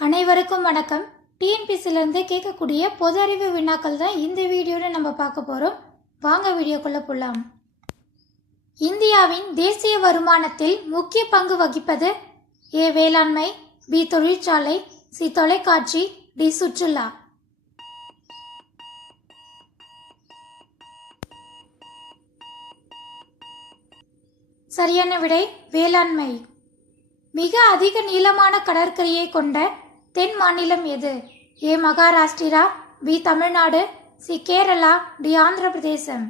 அனைவருக்கும் வணக்கம். டிஎன்பிசிலேருந்து கேட்கக்கூடிய பொது அறிவு வினாக்கள் தான் இந்த வீடியோவில் நம்ம பார்க்க போகிறோம். வாங்க வீடியோக்குள்ளே போகலாம். இந்தியாவின் தேசிய வருமானத்தில் முக்கிய பங்கு வகிப்பது ஏ வேளாண்மை, பி தொழிற்சாலை, சி தொலைக்காட்சி, டி சுற்றுலா. சரியான விடை வேளாண்மை. மிக அதிக நீளமான கடற்கரையை கொண்ட தென் மாநிலம் எது? A Maharashtra, B Tamil Nadu, C Kerala, D Andhra Pradesh.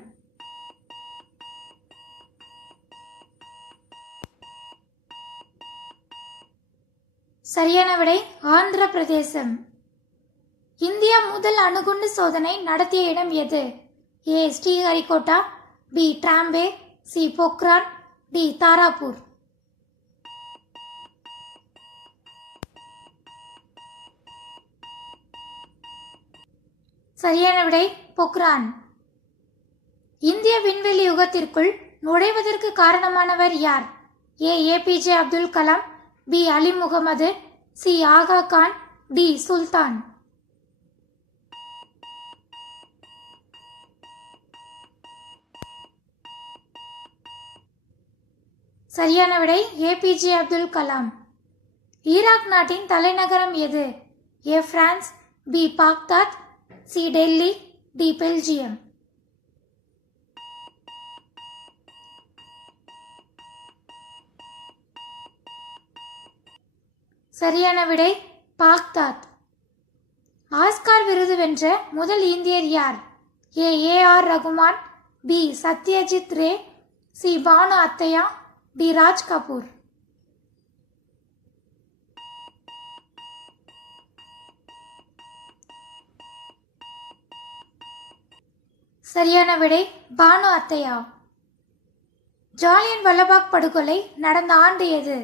சரியான விடை ஆந்திர பிரதேசம். இந்தியா முதல் அணுகுண்டு சோதனை நடத்திய இடம் எது? A Sriharikota, B Trombay, C Pokhran, D Tarapur. சரியான விடை பொக்ரான். இந்திய விண்வெளி யுகத்திற்குள் நுழைவதற்கு காரணமானவர் யார்? A APJ Abdul Kalam, B Ali Muhammad, C Aga Khan, D சுல்தான். சரியான விடை ஏபிஜே அப்துல் கலாம். ஈராக் நாட்டின் தலைநகரம் எது? A France, B Baghdad, C Delhi, D Belgium. சரியான விடை பாக்தாத். ஆஸ்கார் விருது வென்ற முதல் இந்தியர் யார்? A AR Rahman, B Satyajit Ray, C Bhanu Athaiya, D Raj Kapoor. சரியான விடை பானு அத்தையா. ஜாலியன் வாலாபாக் படுகொலை நடந்த ஆண்டு எது?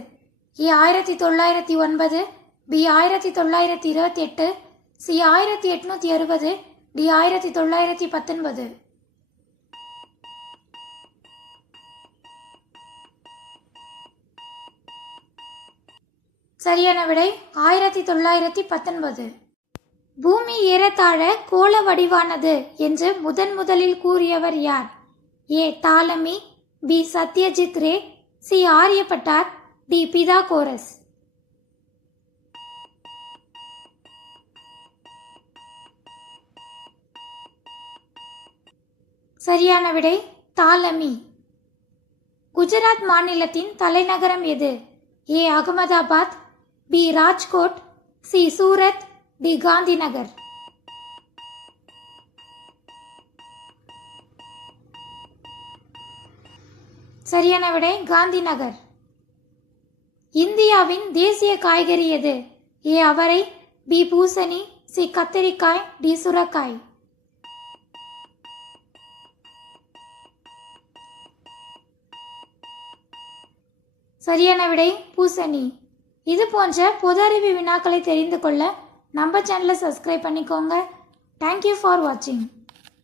ஏ 1909, பி 1928, சி 1860, டி 1919. சரியான விடை 1919. பூமி ஏறத்தாழ கோள வடிவானது என்று முதலில் கூறியவர் யார்? A Ptolemy, B Satyajit Ray, C ஆரியப்பட்டார், டி பிதாகோரஸ். சரியான விடை தாலமி. குஜராத் மாநிலத்தின் தலைநகரம் எது? A Ahmedabad, B Rajkot, C Surat, D Gandhinagar. சரியான விடை காந்திநகர். இந்தியாவின் தேசிய காய்கறி எது? ஏ அவரை, பி பூசணி, சி கத்திரிக்காய், டி சுரக்காய். சரியான விடை பூசணி. இது போன்ற பொது அறிவு வினாக்களை தெரிந்து கொள்ள நம்ம சேனலை சப்ஸ்கிரைப் பண்ணிக்கோங்க. தேங்க்யூ ஃபார் வாட்சிங்.